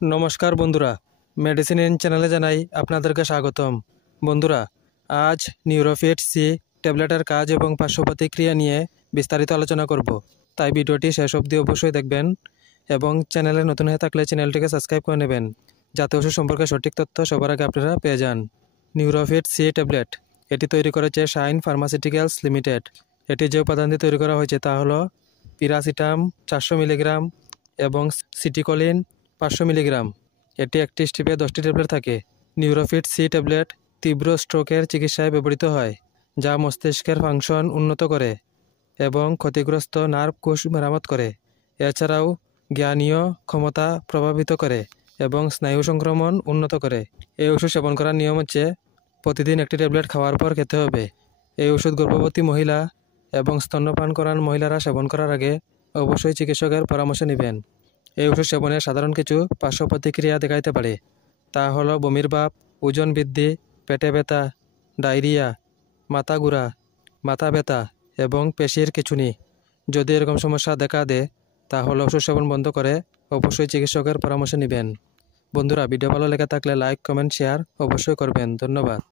নমস্কার বন্ধুরা, medicine in চ্যানেলে জানাই আপনাদেরকে স্বাগতম। বন্ধুরা, আজ নিউরোফিট সি ট্যাবলেটের কাজ এবং পার্শ্ব প্রতিক্রিয়া নিয়ে বিস্তারিত আলোচনা করব, তাই ভিডিওটি শেষ অবধি অবশ্যই দেখবেন এবং চ্যানেলে নতুন হয়ে থাকলে চ্যানেলটিকে সাবস্ক্রাইব করে নেবেন, যাতে ওষুধ সম্পর্কে সঠিক তথ্য সবার আগে আপনারা পেয়ে যান। নিউরোফিট সি ট্যাবলেট এটি তৈরি করেছে শাইন ফার্মাসিউটিক্যালস লিমিটেড। এটি যে উপাদান দিয়ে তৈরি করা হয়েছে তা হলো পিরাসিটাম 400 মিলিগ্রাম এবং সিটিকোলিন 500 মিলিগ্রাম। এটি একটি স্ট্রিপে 10টি ট্যাবলেট থাকে। নিউরোফিট সি ট্যাবলেট তীব্র স্ট্রোকের চিকিৎসায় ব্যবহৃত হয়, যা মস্তিষ্কের ফাংশন উন্নত করে এবং ক্ষতিগ্রস্ত নার্ভ কোষ মেরামত করে। এছাড়াও জ্ঞানীয় ক্ষমতা প্রভাবিত করে এবং স্নায়ু সংক্রমণ উন্নত করে। এই ওষুধ সেবন করার নিয়ম হচ্ছে প্রতিদিন একটি ট্যাবলেট খাওয়ার পর খেতে হবে। এই ওষুধ গর্ভবতী মহিলা এবং স্তন্যপান করান মহিলারা সেবন করার আগে অবশ্যই চিকিৎসকের পরামর্শ নেবেন। এই ওষুধ সেবনে সাধারণ কিছু পার্শ্ব প্রতিক্রিয়া দেখাইতে পারে, তা হলো বমির ভাব, ওজন বৃদ্ধি, পেটে ব্যথা, ডায়রিয়া, মাথা ঘোরা, মাথা ব্যথা এবং পেশির খিঁচুনি। যদি এরকম সমস্যা দেখা দেয় তাহলে ওষুধ সেবন বন্ধ করে অবশ্যই চিকিৎসকের পরামর্শ নেবেন। বন্ধুরা, ভিডিও ভালো লেগে থাকলে লাইক, কমেন্ট, শেয়ার অবশ্যই করবেন। ধন্যবাদ।